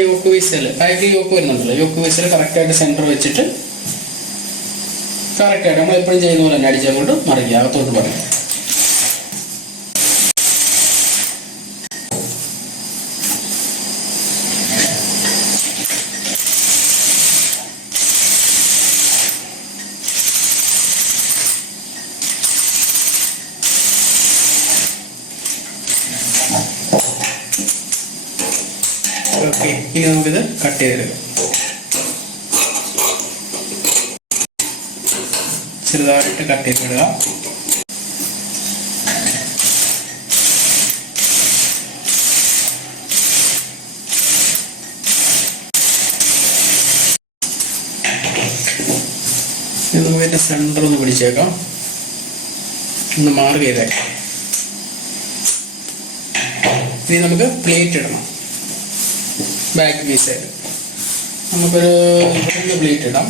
Yoke പീസിൽ ബാക്കിൽ yoke വരുന്നുണ്ടല്ലോ, യോക്ക് പീസിൽ കറക്റ്റായിട്ട് സെൻറ്റർ വെച്ചിട്ട് കറക്റ്റായിട്ട് നമ്മൾ എപ്പോഴും ചെയ്യുന്ന പോലെ തന്നെ അടിച്ചങ്ങോട്ട് മറിക്കുക, അകത്തോട്ട് പറയാം. ഓക്കെ, ഇനി നമുക്കിത് കട്ട് ചെയ്തെടുക്കാം. ചെറുതായിട്ട് കട്ട് ചെയ്തിടുക. ഇത് നമുക്ക് ഇതിൻ്റെ സെൻറ്റർ ഒന്ന് പിടിച്ചേക്കാം, ഒന്ന് മാർക്ക് ചെയ്തേക്കാം. ഇനി നമുക്ക് പ്ലേറ്റ് ഇടണം. ബാക്ക് പീസായിട്ട് നമുക്കൊരു 2 പ്ലേറ്റ് ഇടാം.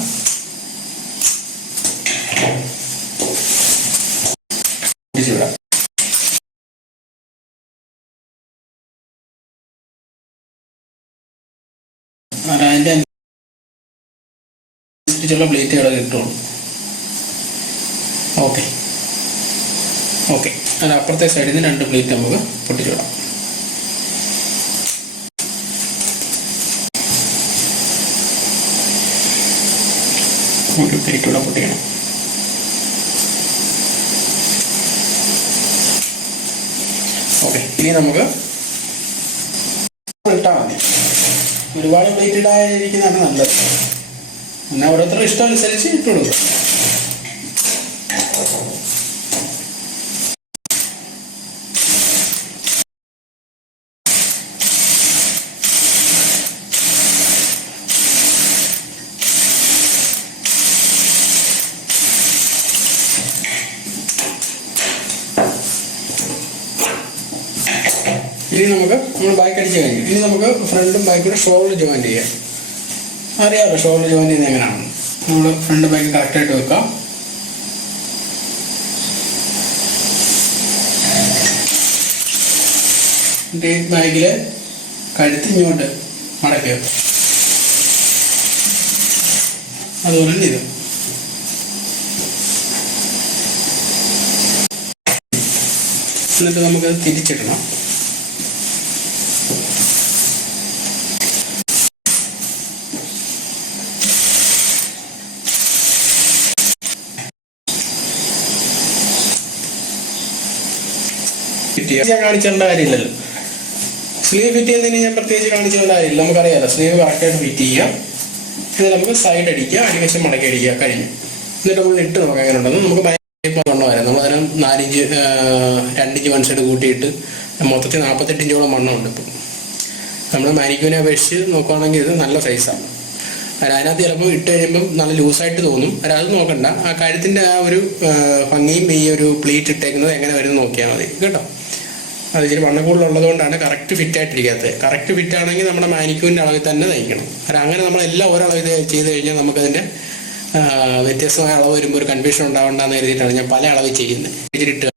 വിടാം. അതിൻ്റെ അനുസരിച്ചുള്ള പ്ലേറ്റുകൾ കിട്ടുള്ളൂ. ഓക്കെ ഓക്കെ, അതിന് അപ്പുറത്തെ സൈഡിൽ നിന്ന് 2 പ്ലേറ്റ് നമുക്ക് പൊട്ടിച്ചു വിടാം. ഒരു പ്ലേറ്റ് കൂടെ പൊട്ടിക്കണം. ഓക്കെ, ഇനി നമുക്ക് ഇട്ടാൽ മതി. ഒരുപാട് പ്ലേറ്റ് ഇടാതിരിക്കുന്നതാണ് നല്ലത്. എന്നാൽ ഓരോരുത്തരുടെ ഇഷ്ടം അനുസരിച്ച് ഇട്ട് കൊടുക്കുക. ഇനി നമ്മൾ ബാക്ക് അടിച്ച് കഴിഞ്ഞു. ഇനി നമുക്ക് ഫ്രണ്ടും ബാക്കിലും ഷോൾഡർ ജോയിൻറ്റ് ചെയ്യാം. അറിയാമല്ലോ ഷോൾഡർ ജോയിൻറ്റ് ചെയ്യുന്നത് എങ്ങനെയാണ്. നമ്മൾ ഫ്രണ്ട് ബാക്ക് കറക്റ്റായിട്ട് വെക്കാം. ഈ ബാക്കിൽ കഴുത്ത് ഇങ്ങോട്ട് മടക്കി വെക്കാം. അതുപോലെ തന്നെ ഇത്. എന്നിട്ട് നമുക്കത് തിരിച്ചിടണം. ഞാൻ കാണിച്ചേണ്ട കാര്യമില്ലല്ലോ. സ്ലീവ് ഫിറ്റ് ചെയ്യുന്നതിന് ഞാൻ പ്രത്യേകിച്ച് കാണിച്ചേണ്ട കാര്യമില്ല. നമുക്കറിയാലോ സ്ലീവ് കറക്റ്റായിട്ട് ഫിറ്റ് ചെയ്യാം. ഇത് നമുക്ക് സൈഡ് അടിക്കുക, അടിവശം മടക്കി അടിക്കുക, കഴിഞ്ഞു. എന്നിട്ട് നമ്മൾ ഇട്ട് നോക്കാം എങ്ങനെ ഉണ്ടെന്ന്. നമുക്ക് വണ്ണം വരാം. നമ്മളതിന് 4 ഇഞ്ച് 2 ഇഞ്ച് 1 സൈഡ് കൂട്ടിയിട്ട് മൊത്തത്തിൽ 48 ഇഞ്ചോളം വണ്ണമുണ്ട്. ഇപ്പം നമ്മൾ മാനിക്യൂവിനെ അപേക്ഷിച്ച് നോക്കുകയാണെങ്കിൽ ഇത് നല്ല സൈസാണ്. അതിനകത്ത് ചിലപ്പോൾ ഇട്ട് കഴിയുമ്പം നല്ല ലൂസായിട്ട് തോന്നും. അത് നോക്കണ്ട. ആ കഴുത്തിൻ്റെ ആ ഒരു ഭംഗിയും ഈ ഒരു പ്ലീറ്റ് ഇട്ടേക്കുന്നത് എങ്ങനെ വരുന്നത് നോക്കിയാൽ മതി കേട്ടോ. അത് ഇച്ചിരി വണ്ണക്കൂടുതലുള്ളത് കൊണ്ടാണ് കറക്റ്റ് ഫിറ്റ് ആയിട്ടിരിക്കാത്തത്. കറക്റ്റ് ഫിറ്റ് ആണെങ്കിൽ നമ്മുടെ മാനിക്യൂവിൻ്റെ അളവിൽ തന്നെ തയ്ക്കണം. അങ്ങനെ നമ്മളെല്ലാം ഓരോ അളവിൽ ചെയ്ത് കഴിഞ്ഞാൽ നമുക്കതിൻ്റെ വ്യത്യസ്തമായ അളവ് വരുമ്പോൾ ഒരു കൺഫ്യൂഷൻ ഉണ്ടാവണ്ടെന്ന് കരുതിയിട്ടാണ് ഞാൻ പല അളവിൽ ചെയ്യുന്നത്. ഇട്ട്